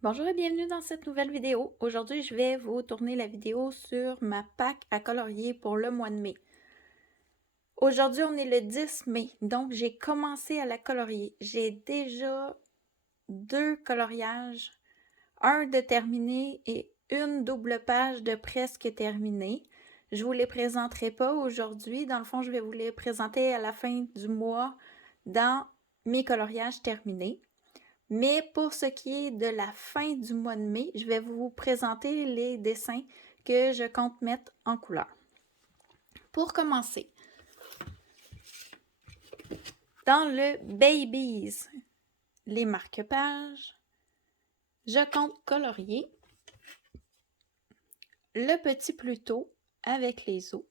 Bonjour et bienvenue dans cette nouvelle vidéo. Aujourd'hui, je vais vous tourner la vidéo sur ma pack à colorier pour le mois de mai. Aujourd'hui, on est le 10 mai, donc j'ai commencé à la colorier. J'ai déjà 2 coloriages, un de terminé et une double page de presque terminé. Je vous les présenterai pas aujourd'hui. Dans le fond, je vais vous les présenter à la fin du mois dans mes coloriages terminés. Mais pour ce qui est de la fin du mois de mai, je vais vous présenter les dessins que je compte mettre en couleur. Pour commencer, dans le Babies, les marque-pages, je compte colorier le petit Pluto avec les os.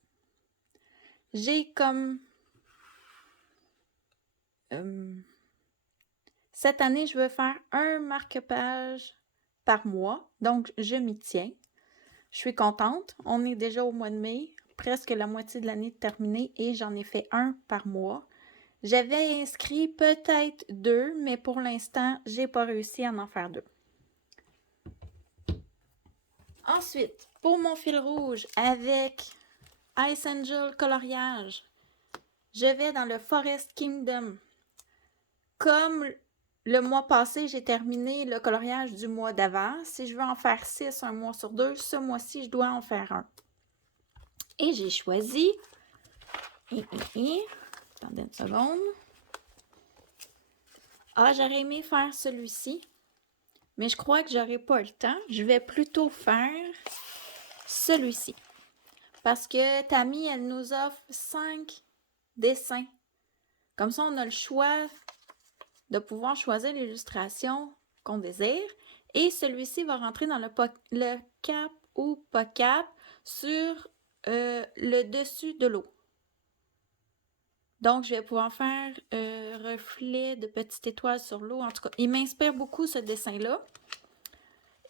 J'ai comme... cette année, je veux faire un marque-page par mois, donc je m'y tiens. Je suis contente, on est déjà au mois de mai, presque la moitié de l'année terminée et j'en ai fait un par mois. J'avais inscrit peut-être 2, mais pour l'instant, j'ai pas réussi à en faire 2. Ensuite, pour mon fil rouge avec Ice Angel coloriage, je vais dans le Forest Kingdom. Comme le mois passé, j'ai terminé le coloriage du mois d'avant. Si je veux en faire 6 un mois sur 2, ce mois-ci, je dois en faire un. Et j'ai choisi... Attendez une seconde. Ah, j'aurais aimé faire celui-ci, mais je crois que j'aurai pas le temps. Je vais plutôt faire celui-ci. Parce que Tammy, elle nous offre 5 dessins. Comme ça, on a le choix de pouvoir choisir l'illustration qu'on désire. Et celui-ci va rentrer dans le cap ou pas cap sur le dessus de l'eau. Donc, je vais pouvoir faire reflet de petites étoiles sur l'eau. En tout cas, il m'inspire beaucoup ce dessin-là.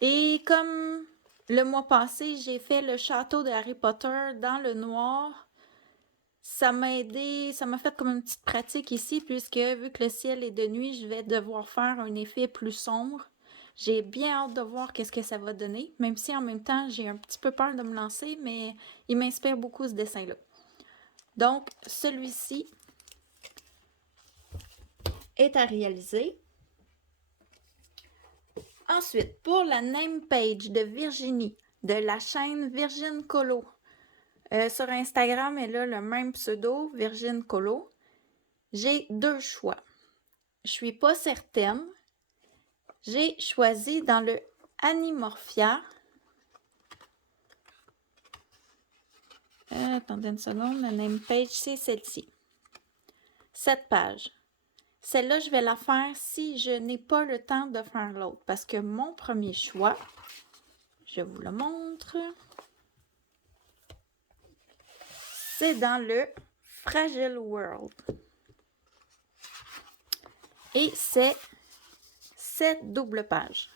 Et comme le mois passé, j'ai fait le château de Harry Potter dans le noir, ça m'a aidé, ça m'a fait comme une petite pratique ici, puisque vu que le ciel est de nuit, je vais devoir faire un effet plus sombre. J'ai bien hâte de voir qu'est-ce que ça va donner, même si en même temps, j'ai un petit peu peur de me lancer, mais il m'inspire beaucoup ce dessin-là. Donc, celui-ci est à réaliser. Ensuite, pour la name page de Virginie, de la chaîne Virgin Colo, sur Instagram, elle a le même pseudo, Virgin Colo. J'ai 2 choix. Je suis pas certaine. J'ai choisi dans le Animorphia. Attendez une seconde, la name page, c'est celle-ci. Cette page. Celle-là, je vais la faire si je n'ai pas le temps de faire l'autre. Parce que mon premier choix, je vous le montre, c'est dans le Fragile World. Et c'est cette double page.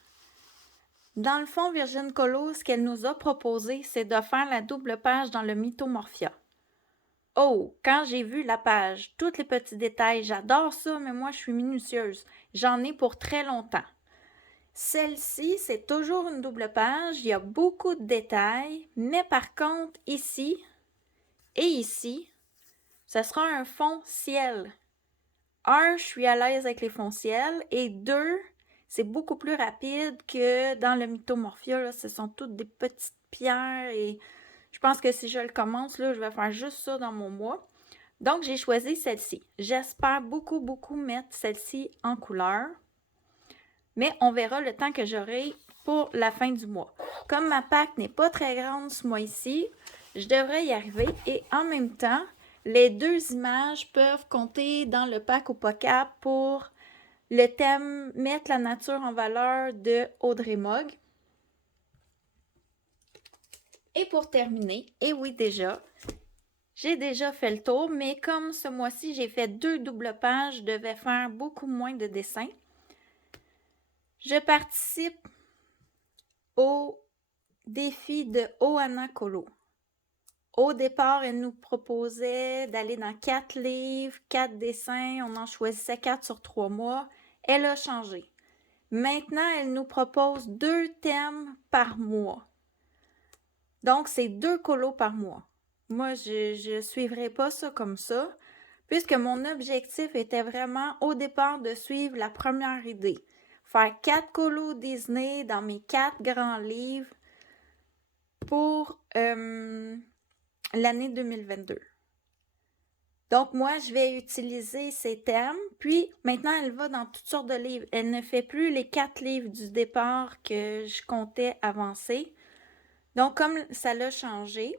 Dans le fond, Virgin Colo, ce qu'elle nous a proposé, c'est de faire la double page dans le Mythomorphia. Oh, quand j'ai vu la page, tous les petits détails, j'adore ça, mais moi, je suis minutieuse. J'en ai pour très longtemps. Celle-ci, c'est toujours une double page. Il y a beaucoup de détails, mais par contre, ici et ici, ce sera un fond ciel. Un, je suis à l'aise avec les fonds ciel, et deux, c'est beaucoup plus rapide que dans le Mythomorphia. Là, ce sont toutes des petites pierres et je pense que si je le commence, là, je vais faire juste ça dans mon mois. Donc, j'ai choisi celle-ci. J'espère beaucoup mettre celle-ci en couleur. Mais on verra le temps que j'aurai pour la fin du mois. Comme ma pack n'est pas très grande ce mois-ci, je devrais y arriver. Et en même temps, les 2 images peuvent compter dans le pack au POCAP pour le thème Mettre la nature en valeur de Audrey Mogg. Et pour terminer, et oui déjà, j'ai déjà fait le tour, mais comme ce mois-ci j'ai fait 2 doubles pages, je devais faire beaucoup moins de dessins. Je participe au défi de Ohana Colo. Au départ, elle nous proposait d'aller dans 4 livres, 4 dessins, on en choisissait 4 sur 3 mois. Elle a changé. Maintenant, elle nous propose 2 thèmes par mois. Donc, c'est 2 colos par mois. Moi, je ne suivrai pas ça comme ça, puisque mon objectif était vraiment au départ de suivre la première idée. Faire 4 colos Disney dans mes 4 grands livres pour l'année 2022. Donc, moi, je vais utiliser ces thèmes. Puis, maintenant, elle va dans toutes sortes de livres. Elle ne fait plus les 4 livres du départ que je comptais avancer. Donc, comme ça l'a changé,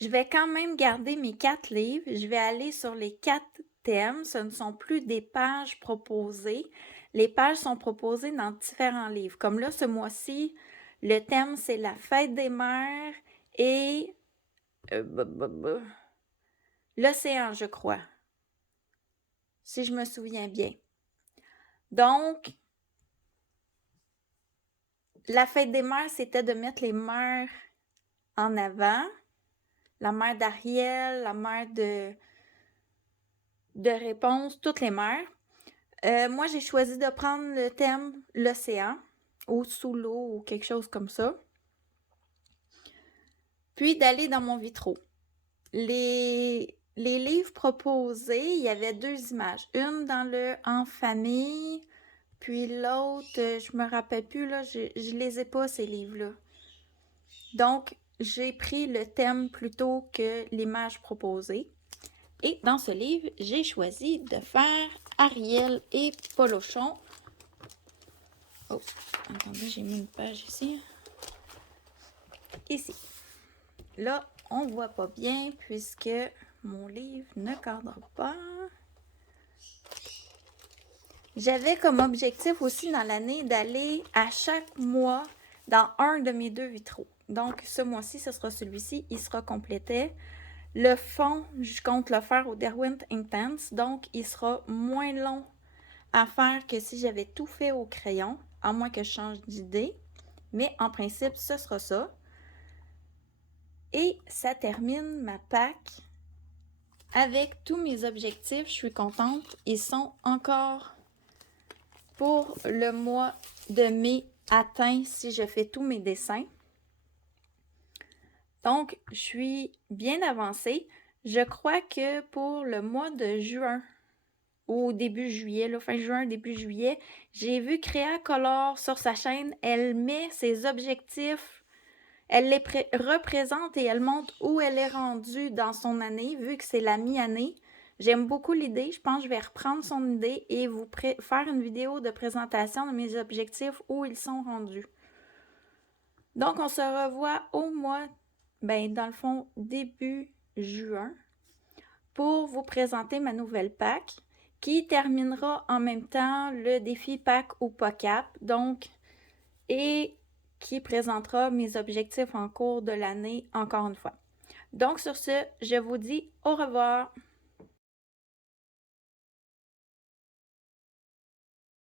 je vais quand même garder mes 4 livres. Je vais aller sur les 4 thèmes. Ce ne sont plus des pages proposées. Les pages sont proposées dans différents livres. Comme là, ce mois-ci, le thème, c'est la fête des mères et l'océan, je crois. Si je me souviens bien. Donc, la fête des mères, c'était de mettre les mères en avant. La mère d'Ariel, la mère de Réponse, toutes les mères. Moi, j'ai choisi de prendre le thème l'océan ou sous l'eau ou quelque chose comme ça. Puis d'aller dans mon vitro. Les livres proposés, il y avait 2 images. Une dans le « En famille », puis l'autre, je me rappelle plus, là, je les ai pas, ces livres-là. Donc, j'ai pris le thème plutôt que l'image proposée. Et dans ce livre, j'ai choisi de faire Ariel et Polochon. Oh, attendez, j'ai mis une page ici. Ici. Là, on ne voit pas bien puisque mon livre ne cadre pas. J'avais comme objectif aussi dans l'année d'aller à chaque mois dans un de mes 2 vitraux. Donc, ce mois-ci, ce sera celui-ci, il sera complété. Le fond, je compte le faire au Derwent Intense, donc il sera moins long à faire que si j'avais tout fait au crayon, à moins que je change d'idée. Mais en principe, ce sera ça. Et ça termine ma pack avec tous mes objectifs. Je suis contente. Ils sont encore pour le mois de mai atteints si je fais tous mes dessins. Donc, je suis bien avancée. Je crois que pour le mois de juin ou début juillet, là, fin juin, début juillet, j'ai vu Créa Color sur sa chaîne. Elle met ses objectifs, elle les représente et elle montre où elle est rendue dans son année, vu que c'est la mi-année. J'aime beaucoup l'idée. Je pense que je vais reprendre son idée et vous faire une vidéo de présentation de mes objectifs où ils sont rendus. Donc, on se revoit au mois, dans le fond, début juin, pour vous présenter ma nouvelle pack qui terminera en même temps le défi pack ou POCAP, donc, et qui présentera mes objectifs en cours de l'année encore une fois. Donc, sur ce, je vous dis au revoir.